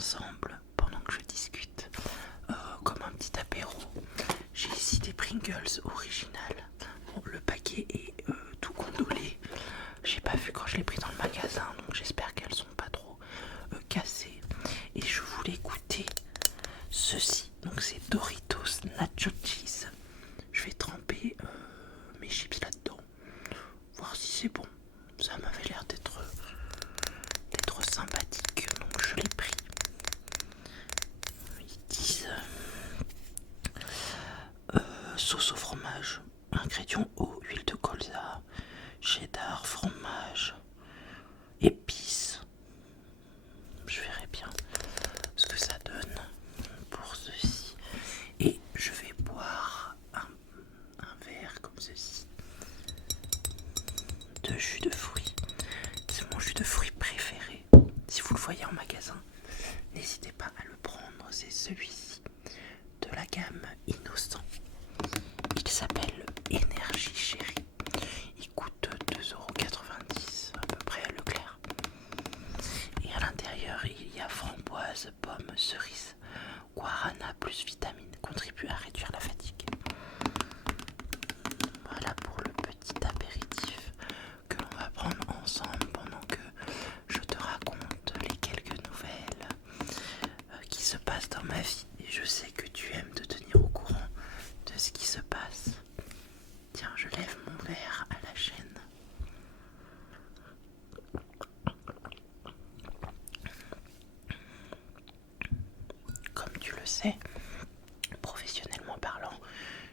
ensemble pendant que je discute, comme un petit apéro. J'ai ici des Pringles originales. Bon, le paquet est tout condolé. J'ai pas vu quand je l'ai pris dans le magasin, donc j'espère qu'elles sont pas trop cassées. Et je voulais goûter ceci. Donc c'est Doritos Nacho Cheese. Je vais tremper mes chips là-dedans, voir si c'est bon. Ça m'avait l'air d'être sympathique, donc je l'ai pris. Ils disent sauce au fromage, ingrédients eau, huile de colza, cheddar, fromage, épices. Je verrai bien ce que ça donne pour ceci. Et je vais boire un verre comme ceci de jus de fruits. C'est mon jus de fruits préféré. Si vous le voyez en magasin, n'hésitez pas à le prendre. C'est celui-ci de la gamme Innocent. Il s'appelle Énergie Chérie. Il coûte 2,90 € à peu près à Leclerc. Et à l'intérieur, il y a framboise, pomme, cerise, guarana plus vitamines, contribue à réduire la fatigue. Voilà pour le petit apéritif que l'on va prendre ensemble pendant que je te raconte les quelques nouvelles qui se passent dans ma vie. Et je sais que tu aimes te tenir au courant de ce qui se passe. Tiens, je lève mon verre à la chaîne. Comme tu le sais, professionnellement parlant,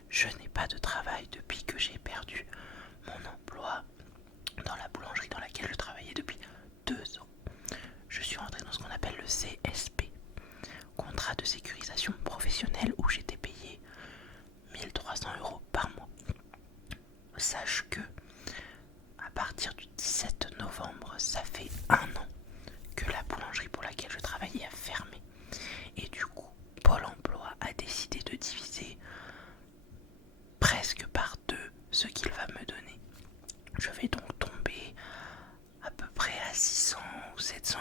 je n'ai pas de travail depuis que j'ai perdu mon emploi dans la boulangerie dans laquelle je travaillais depuis 2 ans. Je suis rentré dans ce qu'on appelle le CSP, contrat de sécurisation professionnelle, où j'étais payé 1300 € par mois. Sache que à partir du 17 novembre, ça fait 1 an que la boulangerie pour laquelle je travaillais a fermé. Et du coup, Pôle emploi a décidé de diviser presque par 2 ce qu'il va me donner. Je vais donc tomber à peu près à 600 ou 700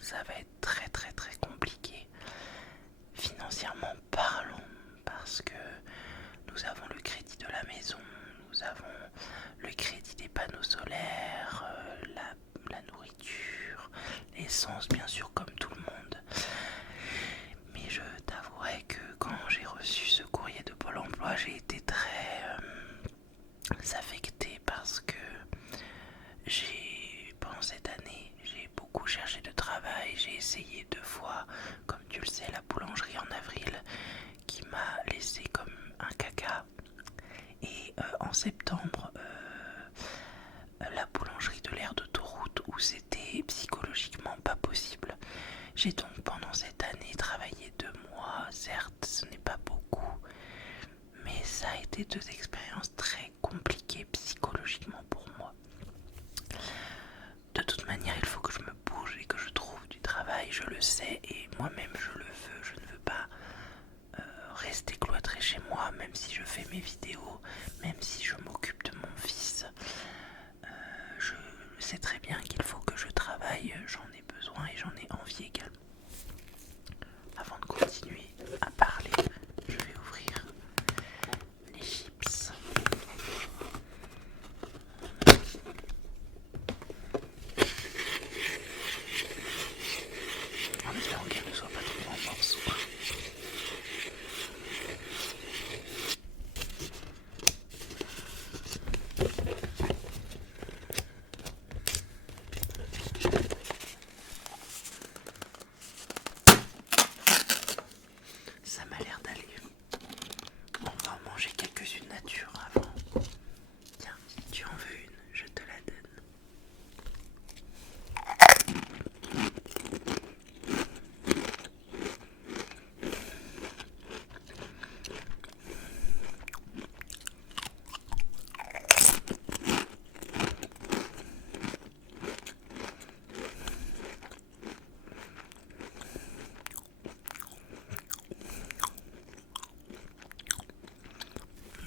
€. Ça va être très très très compliqué financièrement parlant, parce que nous avons le crédit de la maison, nous avons le crédit des panneaux solaires, la nourriture, l'essence bien sûr comme tout le monde. Mais je t'avouerai que quand j'ai reçu ce courrier de Pôle emploi, j'ai été très affectée, parce que pendant cette année, j'ai beaucoup cherché de travail. J'ai essayé 2 fois, comme tu le sais, la boulangerie en avril qui m'a laissé comme un caca. Et en septembre, la boulangerie de l'aire d'autoroute, où c'était psychologiquement pas possible. J'ai donc pendant cette année travaillé 2 mois. Certes, ce n'est pas beaucoup, mais ça a été 2 expériences très compliquées psychologiquement pour moi. De toute manière, il faut que je me bouge et que je trouve du travail, je le sais, et moi-même je le veux. Je ne veux pas rester cloîtré chez moi, même si je fais mes vidéos, même si je m'occupe de mon fils. Je sais très bien qu'il faut que je travaille, j'en ai besoin et j'en ai envie également. Avant de continuer à parler, je vais ouvrir les chips. En espérant qu'elle ne soit pas trop en morceaux. Ça m'a l'air d'aller. On va en manger quelques-unes nature avant. Tiens, si tu en veux une, je te la donne.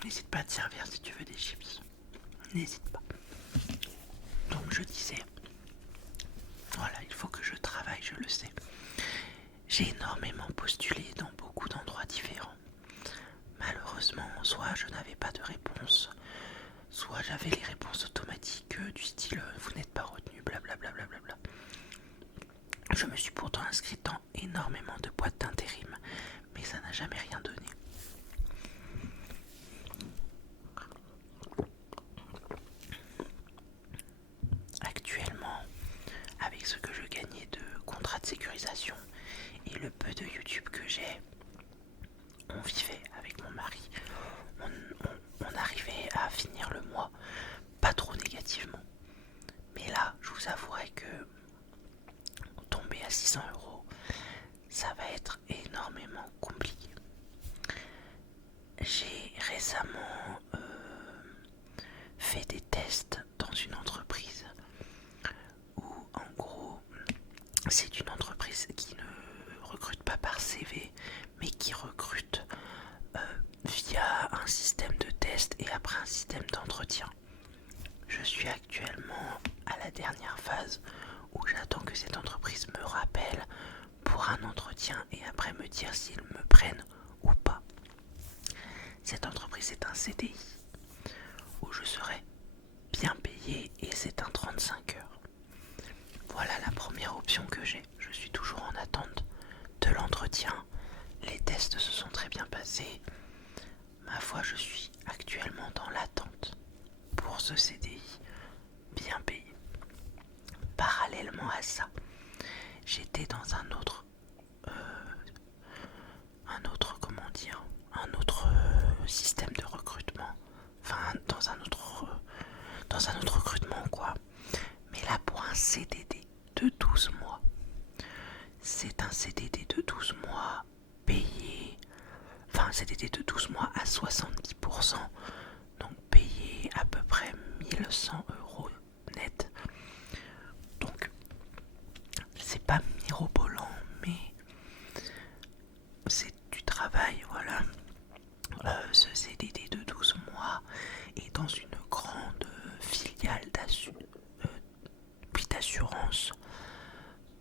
N'hésite pas à te servir si tu veux des chips. N'hésite pas. Donc je disais, voilà, il faut que je travaille, je le sais. J'ai énormément postulé dans beaucoup d'endroits différents. Malheureusement, soit je n'avais pas de réponse, soit j'avais les réponses automatiques du style vous n'êtes pas retenu, blablabla. Je me suis pourtant inscrite dans énormément de boîtes d'intérim, mais ça n'a jamais rien donné. Actuellement, avec ce que je gagnais de contrat de sécurisation et le peu de YouTube que j'ai, on vivait avec mon mari. On arrivait à finir le mois, pas trop négativement. Mais là, je vous avouerai que tomber à 600 €, ça va être énormément compliqué. J'ai récemment fait des tests dans une entreprise où, en gros, c'est une entreprise qui ne recrute pas par CV, mais qui recrute via un système de test et après un système d'entretien. Je suis actuellement à la dernière phase où j'attends que cette entreprise me rappelle pour un entretien et après me dire s'ils me prennent ou pas. Cette entreprise est un CDI où je serai bien payé et c'est un 35 heures. Voilà la première option que j'ai. Je suis toujours en attente de l'entretien. Les tests se sont très bien passés. Ma foi, je suis actuellement dans l'attente pour ce CDI bien payé. Parallèlement à ça, j'étais dans un autre système de recrutement. Enfin, dans un autre recrutement quoi. Mais là pour un CDD de 12 mois. C'est un CDD de 12 mois payé. Enfin, un CDD de 12 mois à 70%. Donc payé à peu près 1100 € net. Donc c'est pas mirobolant, mais c'est du travail, voilà. Ce CDD de 12 mois est dans une grande filiale d'assurance.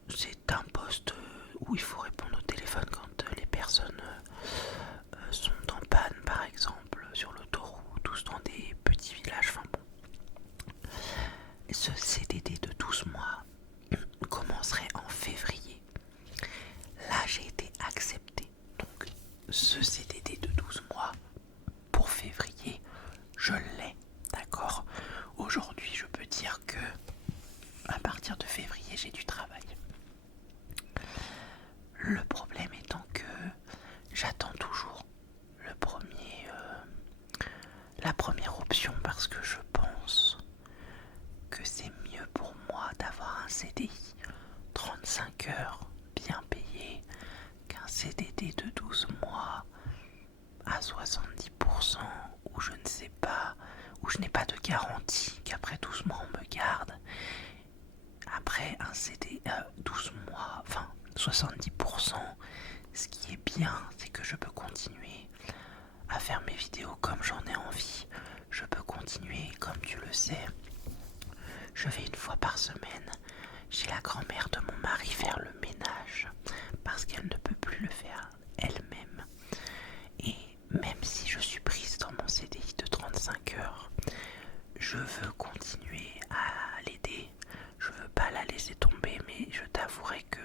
C'est un poste où il faut répondre au téléphone quand les personnes sont en panne, par exemple, sur l'autoroute ou dans des petits villages. Enfin bon. Ce CDD de 12 mois commencerait en février. Là, j'ai été acceptée. Donc, ce CDD de 12 mois pour février, je l'ai, d'accord. Aujourd'hui, je peux dire que à partir de février, j'ai du travail. Le problème étant que j'attends toujours la première option parce que je pense que c'est mieux pour moi d'avoir un CDI 35 heures bien payé qu'un CDD de 12 mois à 70% où je ne sais pas, où je n'ai pas de garantie qu'après 12 mois on me garde. Après un CD 12 mois, enfin 70%, ce qui est bien, c'est que je peux continuer à faire mes vidéos comme j'en ai envie. Je peux continuer, comme tu le sais. Je vais une fois par semaine chez la grand-mère de mon mari faire le ménage parce qu'elle ne peut plus le faire elle-même. Et même si je suis prise dans mon CDI de 35 heures, je veux continuer à l'aider. Je veux pas la laisser tomber, mais je t'avouerai que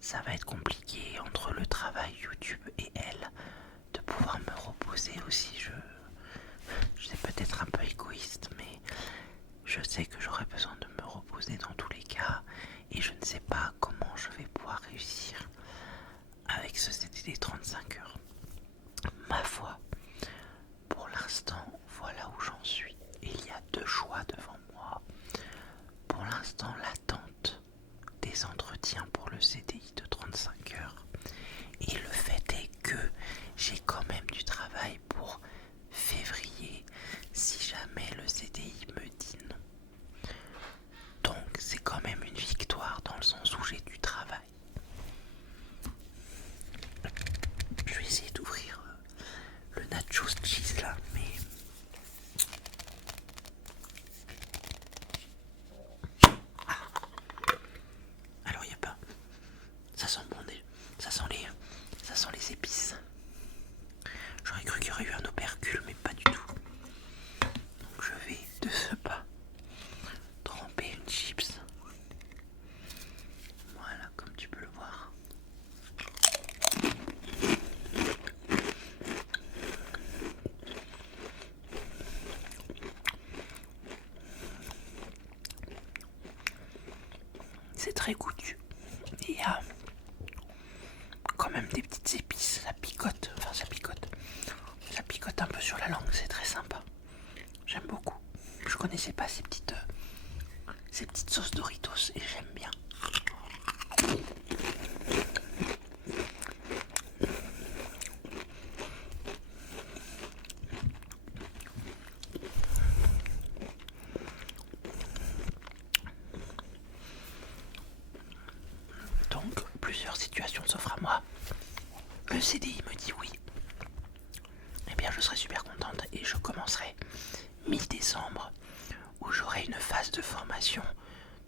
ça va être compliqué entre le travail YouTube et elle de pouvoir me reposer aussi. Je suis peut-être un peu égoïste, mais je sais que j'aurai besoin de me reposer dans tous les cas et je ne sais pas comment je vais pouvoir réussir avec ce CDD 35 heures. Ma foi, pour l'instant, voilà où j'en suis. Il y a deux choix devant moi. Pour l'instant, l'attente des entretiens pour le CDI de 35 heures. Et le fait est que j'ai quand même du travail pour février si jamais le CDI me dit non. Donc c'est quand même une victoire dans le sens où j'ai du travail. Je suis très goûtu. Et il y a quand même des petites épices, ça picote, ça picote un peu sur la langue, c'est très sympa. J'aime beaucoup. Je connaissais pas ces petites sauces Doritos et j'aime bien. Donc, plusieurs situations s'offrent à moi. Le CDI me dit oui. Eh bien, je serai super contente et je commencerai mi-décembre où j'aurai une phase de formation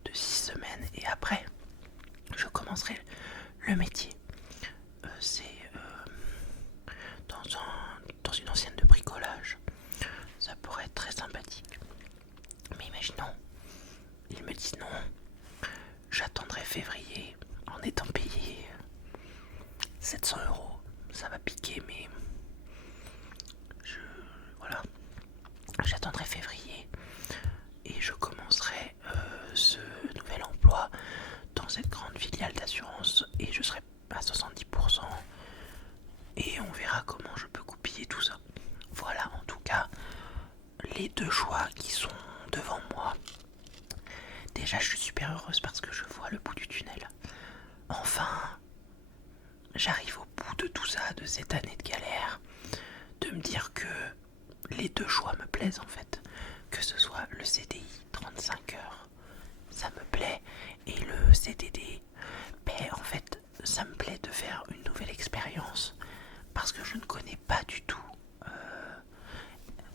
de 6 semaines et après, je commencerai le métier. C'est dans une ancienne de bricolage. Ça pourrait être très sympathique. Mais imaginons, ils me disent non, j'attendrai février en étant payé 700 €. Ça va piquer, mais voilà. J'attendrai février et je commencerai ce nouvel emploi dans cette grande filiale d'assurance et je serai à 70% et on verra comment je peux goupiller tout ça. Voilà en tout cas les deux choix qui sont devant moi. Déjà je suis super heureuse parce que je vois le bout du tunnel. Enfin, j'arrive au bout de tout ça, de cette année de galère, de me dire que les deux choix me plaisent en fait. Que ce soit le CDI 35 heures, ça me plaît, et le CDD, ben en fait, ça me plaît de faire une nouvelle expérience parce que je ne connais pas du tout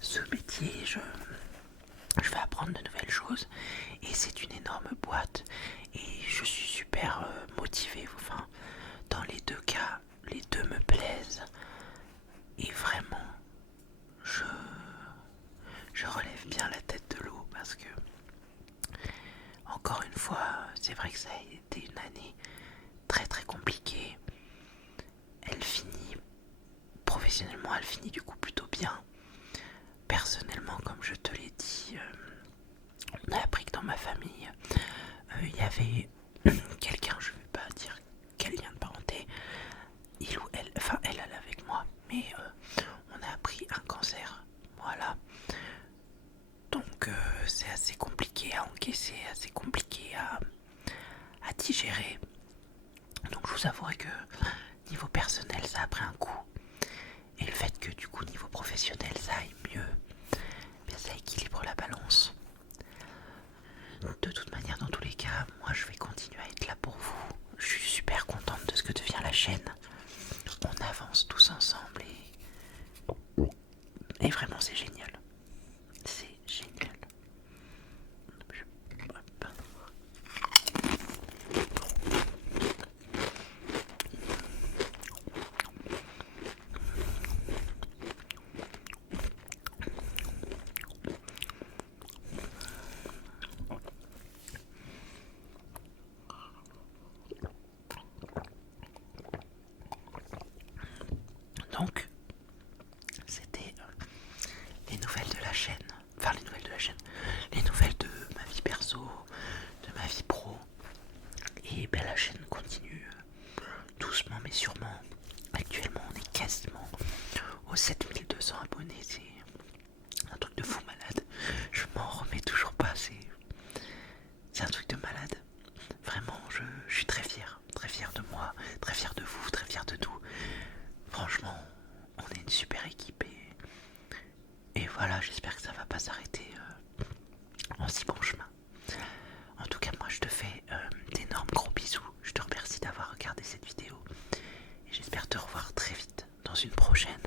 ce métier. Je vais apprendre de nouvelles choses et c'est une énorme boîte et je suis super motivée. Enfin, dans les deux cas, les deux me plaisent et vraiment, je relève bien la tête de l'eau parce que, encore une fois, c'est vrai que ça a été une année très très compliquée. Elle finit, professionnellement, elle finit du coup plutôt bien. Personnellement, comme je te l'ai dit, on a appris que dans ma famille, il y avait quelqu'un, je ne vais pas dire quel lien de parenté, il ou elle, enfin elle avec moi, mais on a appris un cancer. Voilà. Donc c'est assez compliqué à encaisser, assez compliqué à digérer. Donc je vous avouerai que niveau personnel ça a pris un coup. Et le fait que du coup niveau professionnel ça aille mieux, bien ça équilibre la balance. De toute manière, dans tous les cas, moi je vais continuer à être là pour vous. Je suis super contente de ce que devient la chaîne. On avance tous ensemble et vraiment c'est génial. C'est génial. Donc, c'était les nouvelles de la chaîne. Enfin, les nouvelles de la chaîne. Les nouvelles de ma vie perso, de ma vie pro. Et ben, la chaîne continue doucement mais sûrement. Actuellement, on est quasiment aux 7200 abonnés. C'est un truc de fou malade. Je m'en remets toujours pas. C'est un truc de malade. Vraiment, je suis très fier de moi, très fier de vous, très fier de nous. Franchement, on est une super équipe et voilà, j'espère que ça va pas s'arrêter en si bon chemin. En tout cas, moi je te fais d'énormes gros bisous. Je te remercie d'avoir regardé cette vidéo et j'espère te revoir très vite dans une prochaine.